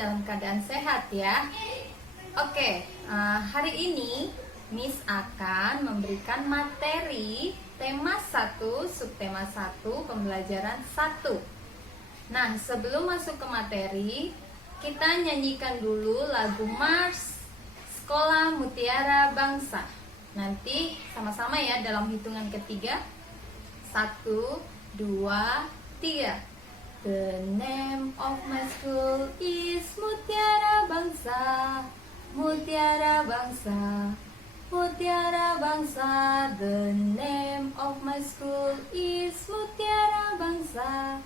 dalam keadaan sehat ya. Oke, hari ini Miss akan memberikan materi tema 1, subtema 1, pembelajaran 1. Nah, sebelum masuk ke materi, kita nyanyikan dulu lagu Mars Sekolah Mutiara Bangsa. Nanti sama-sama ya dalam hitungan ketiga. 1, 2, 3. The name of my school is Mutiara Bangsa, Mutiara Bangsa, Mutiara Bangsa. The name of my school is Mutiara Bangsa,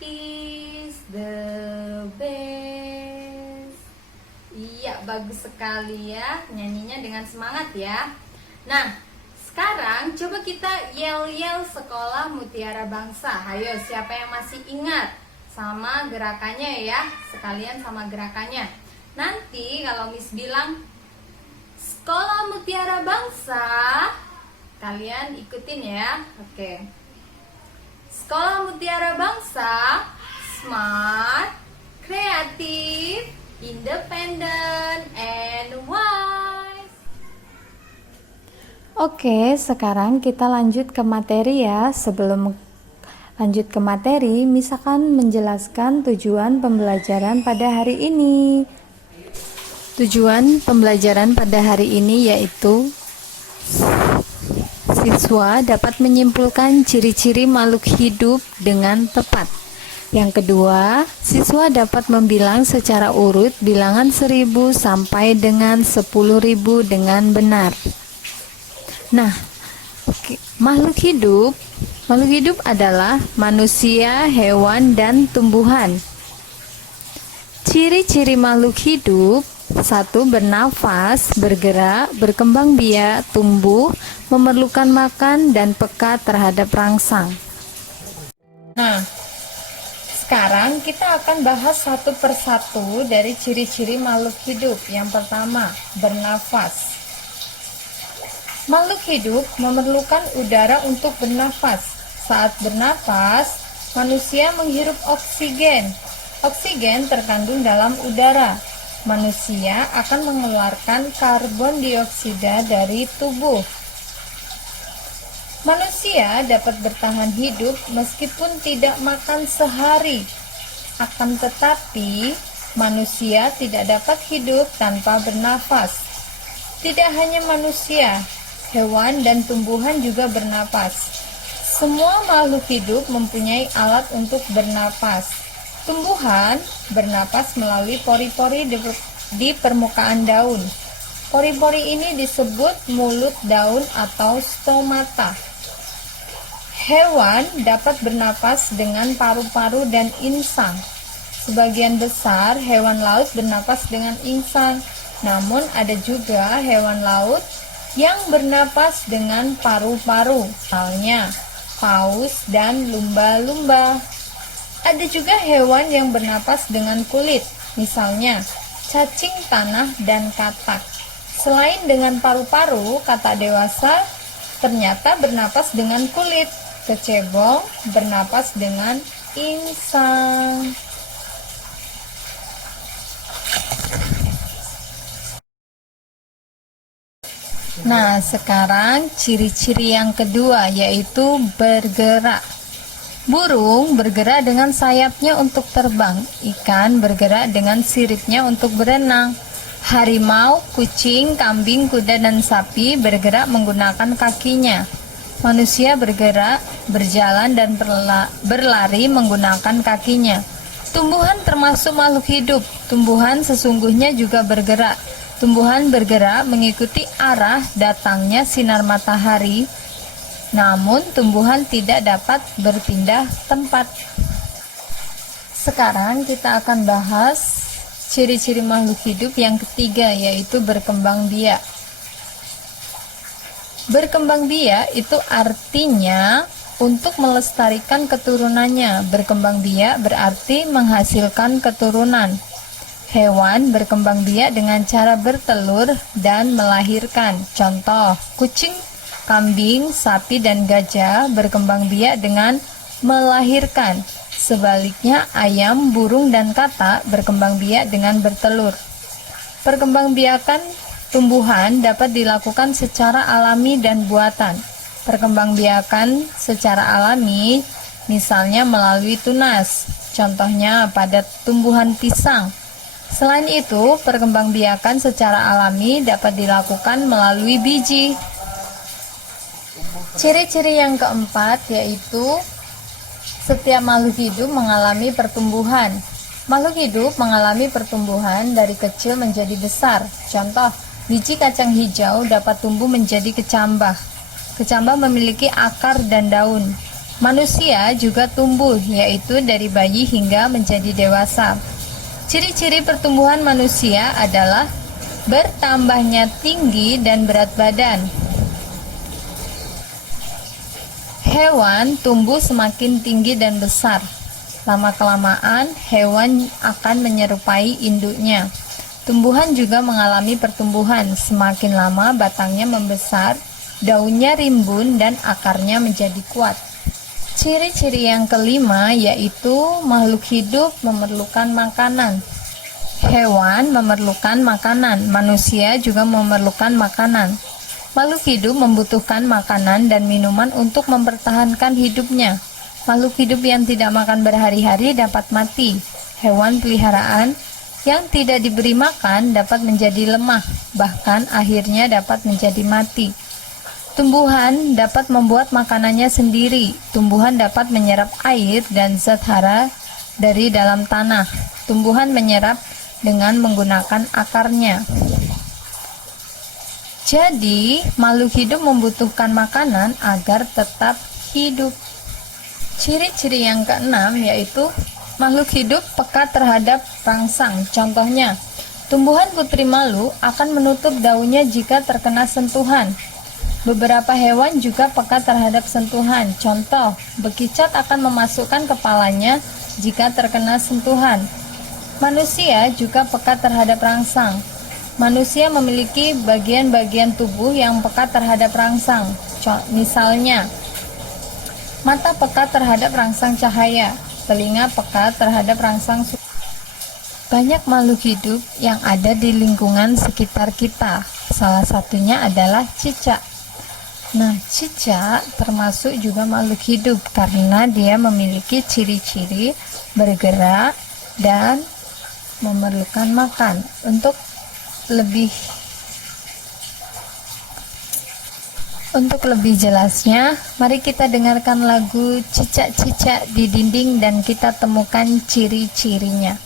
is the best. Iya, bagus sekali ya, nyanyinya dengan semangat ya. Nah, sekarang coba kita yel-yel Sekolah Mutiara Bangsa. Ayo, siapa yang masih ingat sama gerakannya ya? Sekalian sama gerakannya. Nanti kalau Miss bilang Sekolah Mutiara Bangsa, kalian ikutin ya. Oke. Sekolah Mutiara Bangsa, smart, kreatif, independen, and wise. Oke, sekarang kita lanjut ke materi ya. Sebelum lanjut ke materi, misalkan menjelaskan tujuan pembelajaran pada hari ini. Tujuan pembelajaran pada hari ini yaitu siswa dapat menyimpulkan ciri-ciri makhluk hidup dengan tepat. Yang kedua, siswa dapat membilang secara urut bilangan 1000 sampai dengan 10.000 dengan benar. Nah, makhluk hidup adalah manusia, hewan, dan tumbuhan. Ciri-ciri makhluk hidup: 1. Bernafas, bergerak, berkembang biak, tumbuh, memerlukan makan, dan peka terhadap rangsang. Nah, sekarang kita akan bahas satu persatu dari ciri-ciri makhluk hidup. Yang pertama, bernafas. Makhluk hidup memerlukan udara untuk bernafas. Saat bernafas, manusia menghirup oksigen. Oksigen terkandung dalam udara. Manusia akan mengeluarkan karbon dioksida dari tubuh. Manusia dapat bertahan hidup meskipun tidak makan sehari. Akan tetapi, manusia tidak dapat hidup tanpa bernafas. Tidak hanya manusia, hewan dan tumbuhan juga bernapas. Semua makhluk hidup mempunyai alat untuk bernapas. Tumbuhan bernapas melalui pori-pori di permukaan daun. Pori-pori ini disebut mulut daun atau stomata. Hewan dapat bernapas dengan paru-paru dan insang. Sebagian besar hewan laut bernapas dengan insang, namun ada juga hewan laut yang bernapas dengan paru-paru, misalnya paus dan lumba-lumba. Ada juga hewan yang bernapas dengan kulit, misalnya cacing tanah dan katak. Selain dengan paru-paru, katak dewasa ternyata bernapas dengan kulit. Kecebong bernapas dengan insang. Nah, sekarang ciri-ciri yang kedua yaitu bergerak. Burung bergerak dengan sayapnya untuk terbang. Ikan bergerak dengan siripnya untuk berenang. Harimau, kucing, kambing, kuda, dan sapi bergerak menggunakan kakinya. Manusia bergerak, berjalan, dan berlari menggunakan kakinya. Tumbuhan termasuk makhluk hidup. Tumbuhan sesungguhnya juga bergerak. Tumbuhan bergerak mengikuti arah datangnya sinar matahari, namun tumbuhan tidak dapat berpindah tempat. Sekarang kita akan bahas ciri-ciri makhluk hidup yang ketiga, yaitu berkembang biak. Berkembang biak itu artinya untuk melestarikan keturunannya. Berkembang biak berarti menghasilkan keturunan. Hewan berkembang biak dengan cara bertelur dan melahirkan. Contoh, kucing, kambing, sapi, dan gajah berkembang biak dengan melahirkan. Sebaliknya, ayam, burung, dan katak berkembang biak dengan bertelur. Perkembangbiakan tumbuhan dapat dilakukan secara alami dan buatan. Perkembangbiakan secara alami misalnya melalui tunas, contohnya pada tumbuhan pisang. Selain itu, perkembangbiakan secara alami dapat dilakukan melalui biji. Ciri-ciri yang keempat yaitu setiap makhluk hidup mengalami pertumbuhan. Makhluk hidup mengalami pertumbuhan dari kecil menjadi besar. Contoh, biji kacang hijau dapat tumbuh menjadi kecambah. Kecambah memiliki akar dan daun. Manusia juga tumbuh, yaitu dari bayi hingga menjadi dewasa. Ciri-ciri pertumbuhan manusia adalah bertambahnya tinggi dan berat badan. Hewan tumbuh semakin tinggi dan besar. Lama-kelamaan, hewan akan menyerupai induknya. Tumbuhan juga mengalami pertumbuhan. Semakin lama batangnya membesar, daunnya rimbun, dan akarnya menjadi kuat. Ciri-ciri yang kelima yaitu makhluk hidup memerlukan makanan. Hewan memerlukan makanan, manusia juga memerlukan makanan. Makhluk hidup membutuhkan makanan dan minuman untuk mempertahankan hidupnya. Makhluk hidup yang tidak makan berhari-hari dapat mati. Hewan peliharaan yang tidak diberi makan dapat menjadi lemah, bahkan akhirnya dapat menjadi mati. Tumbuhan dapat membuat makanannya sendiri. Tumbuhan dapat menyerap air dan zat hara dari dalam tanah. Tumbuhan menyerap dengan menggunakan akarnya. Jadi, makhluk hidup membutuhkan makanan agar tetap hidup. Ciri-ciri yang keenam yaitu makhluk hidup peka terhadap rangsang. Contohnya, tumbuhan putri malu akan menutup daunnya jika terkena sentuhan. Beberapa hewan juga peka terhadap sentuhan. Contoh, bekicot akan memasukkan kepalanya jika terkena sentuhan. Manusia juga peka terhadap rangsang. Manusia memiliki bagian-bagian tubuh yang peka terhadap rangsang. Misalnya, mata peka terhadap rangsang cahaya, telinga peka terhadap rangsang suara. Banyak makhluk hidup yang ada di lingkungan sekitar kita. Salah satunya adalah cicak. Nah, cicak termasuk juga makhluk hidup karena dia memiliki ciri-ciri bergerak dan memerlukan makan. Untuk lebih jelasnya, mari kita dengarkan lagu Cicak-Cicak di Dinding dan kita temukan ciri-cirinya.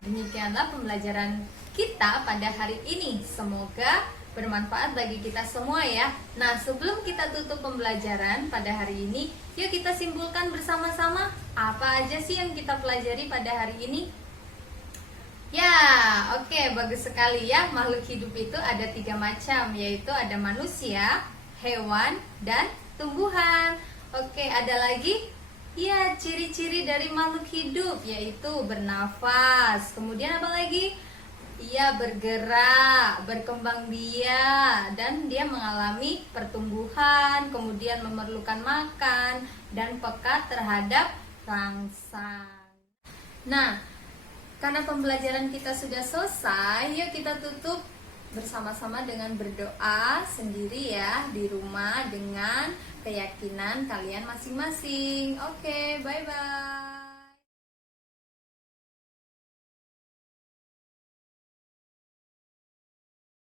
Demikianlah pembelajaran kita pada hari ini. Semoga bermanfaat bagi kita semua ya. Nah, sebelum kita tutup pembelajaran pada hari ini, yuk kita simpulkan bersama-sama apa aja sih yang kita pelajari pada hari ini. Ya, oke, bagus sekali ya. Makhluk hidup itu ada 3 macam, yaitu ada manusia, hewan, dan tumbuhan. Oke, ada lagi? Ya, ciri-ciri dari makhluk hidup, yaitu bernafas. Kemudian apa lagi? Ia bergerak, berkembang biak, dan dia mengalami pertumbuhan, kemudian memerlukan makan, dan peka terhadap rangsang. Nah, karena pembelajaran kita sudah selesai, yuk kita tutup bersama-sama dengan berdoa sendiri ya, di rumah dengan keyakinan kalian masing-masing. Oke, bye-bye.